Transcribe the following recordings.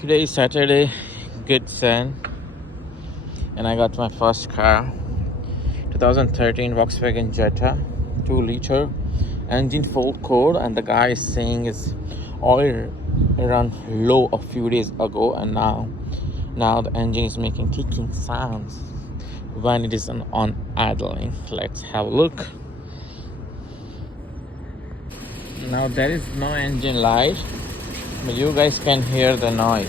Today is Saturday, good sun, and I got my first car, 2013 Volkswagen Jetta, 2 liter, engine full code, and the guy is saying his oil ran low a few days ago, and now the engine is making ticking sounds when it is on idling. Let's have a look. Now there is no engine light, but you guys can hear the noise.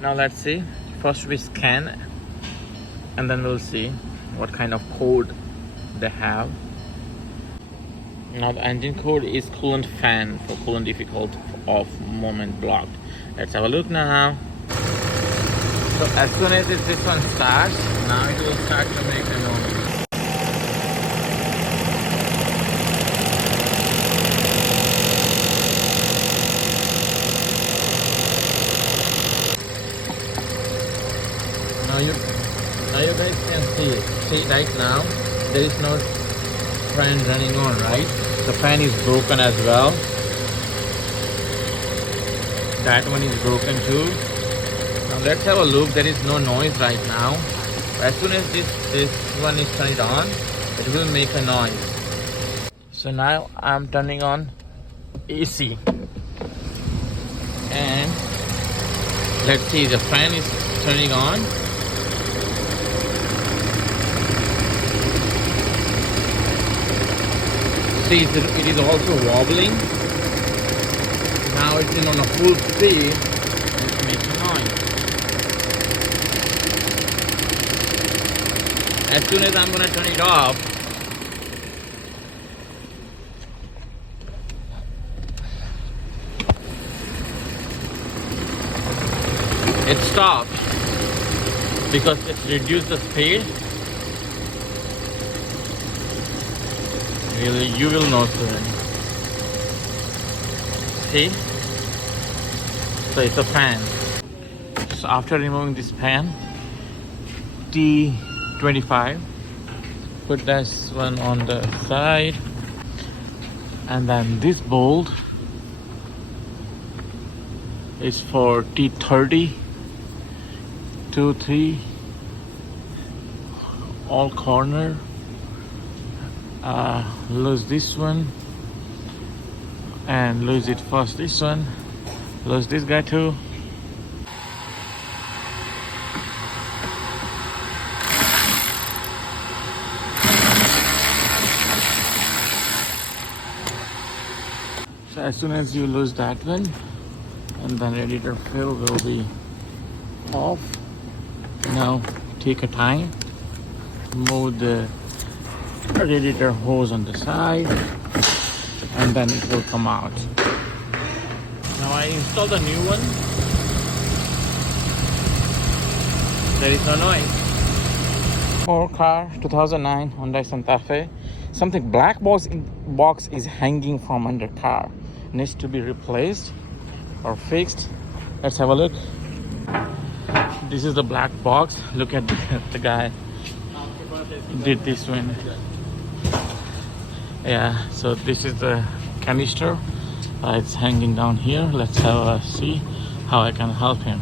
Now let's see. First we scan and then we'll see what kind of code they have. Now the engine code is coolant fan for coolant difficult off moment blocked. Let's have a look now. So as soon as this one starts, now it will start to make a noise. Now you guys can see it. See right now there is no fan running on, right? The fan is broken as well. That one is broken too. Now let's have a look. There is no noise right now. As soon as this one is turned on, it will make a noise. So now I'm turning on AC, and let's see, the fan is turning on. See, it is also wobbling. Now it's on a full speed. It's making noise. As soon as I'm gonna turn it off, it stopped because it reduced the speed. Really, you will know soon. See? So it's a fan. So after removing this fan, T25, put this one on the side, and then this bolt is for T30, 2, 3, all corner. Lose this one and lose it first, this one, lose this guy too. So as soon as you lose that one, and then radiator fill will be off. Now take a time, move the radiator hose on the side, and then it will come out. Now I installed a new one. There is no noise. More car, 2009 Hyundai Santa Fe. Something black box is hanging from under car. Needs to be replaced or fixed. Let's have a look. This is the black box. Look at the guy did this one. Yeah, so this is the canister. It's hanging down here. Let's have a see how I can help him.